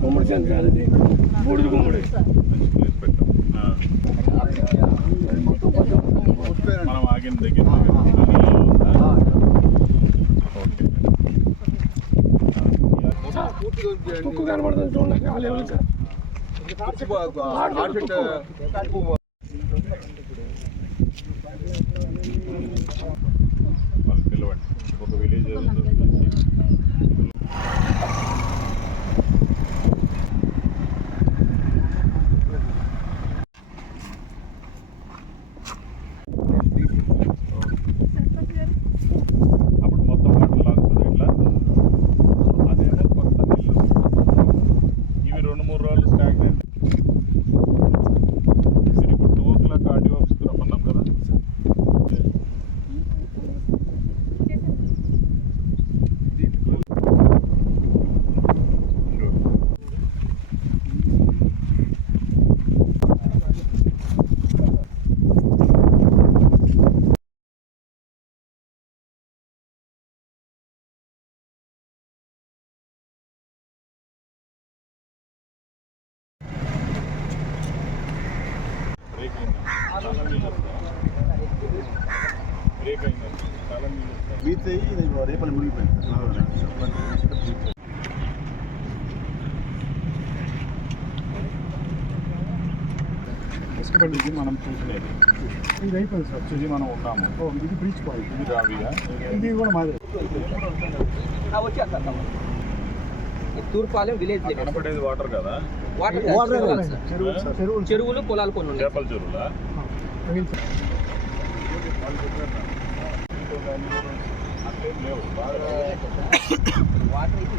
గుమ్మడి అది బూడిది గుమ్మడి మనం ఆగిన దగ్గర కుక్కు కనబడుతుంది చూడండి мурашки. బీచ్ అయ్యి ఇది రేపలు మునిగిపోయింది ఇష్టపడి మనం చూసినది ఇది అయిపోయింది సార్ చూసి మనం ఉన్నాము ఓ ఇది బ్రీచ్ పాయింట్ ఇది రావియా ఇది కూడా మాదే తూర్పాలెం విలేజ్ కనపడేది వాటర్ కదా వాటర్ చెరువులు పొలాలు కొన్ని చేపల చెరువులా వాటర్ అయితే